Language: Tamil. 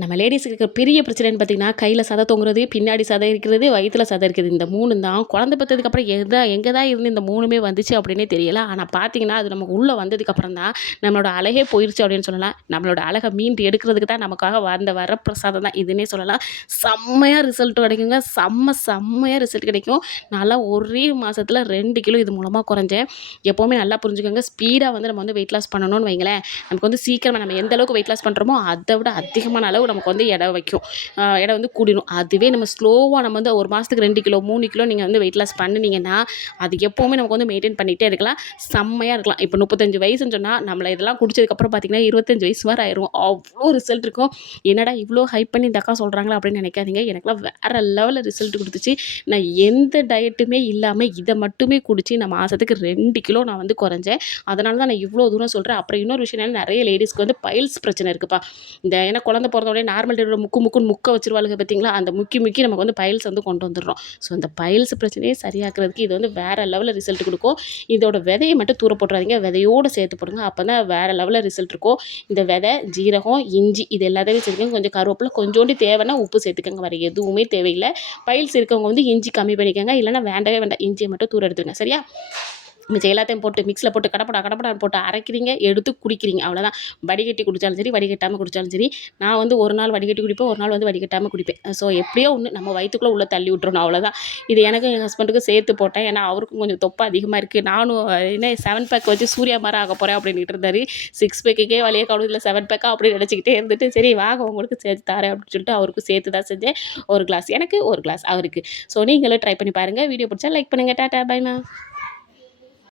நம்ம லேடீஸுக்கு இருக்கிற பெரிய பிரச்சனைன்னு பார்த்தீங்கன்னா, கையில சதை தொங்குறது, பின்னாடி சதை இருக்கிறது, வயித்துல சதை இருக்குது. இந்த 3 தான். குழந்தை பெத்ததுக்கப்புறம் எங்க தான் இருந்து இந்த 3மே வந்துச்சு அப்படின்னே தெரியல. ஆனா பார்த்தீங்கன்னா, அது நமக்கு உள்ள வந்ததுக்கப்புறம் தான் நம்மளோட அழகே போயிருச்சு அப்படின்னு சொல்லலாம். நம்மளோட அழக மீண்டு எடுக்கிறதுக்கு தான் நமக்காக வந்த வரப்பிரசாதம் தான் இதுன்னே சொல்லலாம். செம்மையா ரிசல்ட் கிடைக்குங்க. செம்மையா ரிசல்ட் கிடைக்கும். நான்லாம் ஒரே மாசத்துல 2 கிலோ இது மூலமா குறைஞ்சேன். எப்பவுமே நல்லா புரிஞ்சுக்கோங்க. ஸ்பீடா வந்து நம்ம வந்து வெயிட் லாஸ் பண்ணணும்னு வைங்களேன், நமக்கு வந்து சீக்கிரமா நம்ம எந்த அளவுக்கு வெயிட் லாஸ் பண்ணுறோமோ, அதை விட அதிகமான அளவு நமக்கு வந்து எடை வைக்கும். எடை வந்து கூடிரும். அதுவே நம்ம ஸ்லோவா நம்ம வந்து ஒரு மாதத்துக்கு 2 கிலோ 3 கிலோ நீங்கள் வந்து வெயிட் லாஸ் பண்ணுனீங்கன்னா, அது எப்போவுமே நமக்கு வந்து மெயின்டெயின் பண்ணிகிட்டே இருக்கலாம். செம்மையா இருக்கலாம். இப்போ 35 வயசுன்னு சொன்னால், நம்மள இதெல்லாம் குடிச்சதுக்கப்புறம் பார்த்தீங்கன்னா 25 வயசு வரை ஆயிரும். அவ்வளோ ரிசல்ட் இருக்கும். என்னடா இவ்வளோ ஹைப் பண்ணி இந்த அக்கா சொல்கிறாங்களா அப்படின்னு நினைக்காதீங்க. எனக்கெல்லாம் வேறு லெவலில் ரிசல்ட் கொடுத்துச்சு. நான் எந்த டயட்டுமே இல்லாமல் இதை மட்டுமே குடிச்சு நான் மாதத்துக்கு 2 கிலோ நான் வந்து குறைஞ்சேன். அதனால தான் நான் இவ்வளோ தூரம் சொல்கிறேன். அப்புறம் இன்னொரு விஷயம் என்னன்னா, நிறைய லேடீஸ்க்கு வந்து பைல்ஸ் பிரச்சனை இருக்குப்பா. ஏன்னா குழந்தை பிறந்த உடனே நார்மல் டெலிவரி முக்குன்னு முக்க வச்சிருவாளுங்க பார்த்தீங்களா, அந்த முக்கி நமக்கு வந்து பைல்ஸ் வந்து கொண்டு வந்துடுறோம். ஸோ அந்த பைல்ஸ் பிரச்சனையை சரியாக்குறதுக்கு இது வந்து வேறு லெவலில் ரிசல்ட் கொடுக்கும். இதோட விதையை மட்டும் தூர போட்டுறாதீங்க, விதையோடு சேர்த்து போடுங்க. அப்போ தான் வேறு லெவலில் ரிசல்ட் இருக்கும். இந்த விதை, ஜீரகம், இஞ்சி இது எல்லாத்தையும் சேர்த்துக்கோங்க. கொஞ்சம் கருவேப்பிலை, கொஞ்சோண்டு தேவைன்னா உப்பு சேர்த்துக்கோங்க. வேறு எதுவுமே தேவையில்லை. பைல்ஸ் இருக்கவங்க வந்து இஞ்சி கம்மி பண்ணிக்கோங்க. இல்லைன்னா வேண்டவே வேண்டாம், இஞ்சியை மட்டும் தூர எடுத்துருங்க. சரியா? மிச்சம் எல்லாத்தையும் போட்டு மிக்ஸில் போட்டு கடப்படான்னு போட்டு அரைக்கிறீங்க, எடுத்து குடிக்கிறீங்க. அவ்வளோதான். வடிகட்டி குடித்தாலும் சரி, வடிகட்டாமல் குடித்தாலும் சரி. நான் வந்து ஒரு நாள் வடிகட்டி குடிப்பேன், ஒரு நாள் வந்து வடிகட்டாமல் குடிப்பேன். ஸோ எப்படியோ ஒன்று நம்ம வயிற்றுக்குள்ளே உள்ளே தள்ளி விட்டுறணும், அவ்வளோதான். இது எனக்கும் என் ஹஸ்பண்டுக்கும் சேர்த்து போட்டேன். ஏன்னா அவருக்கும் கொஞ்சம் தொப்பை அதிகமாக இருக்குது. நானும் என்ன 7 பேக் வச்சு சூர்யா மாதிரி ஆக போகிறேன் அப்படின்ட்டு இருந்தார். 6 பேக்குக்கே வழியே காணும், இல்லை 7 பேக்கா அப்படின்னு நினச்சிக்கிட்டே இருந்துட்டு, சரி வாங்க உங்களுக்கு சேர்த்து தரேன் அப்படின்னு சொல்லிட்டு அவருக்கும் சேர்த்து தான் செஞ்சேன். ஒரு கிளாஸ் எனக்கு, ஒரு கிளாஸ் அவருக்கு. ஸோ நீங்களும் ட்ரை பண்ணி பாருங்கள். வீடியோ பிடிச்சா லைக் பண்ணுங்கள். டாட்டா, பைமா.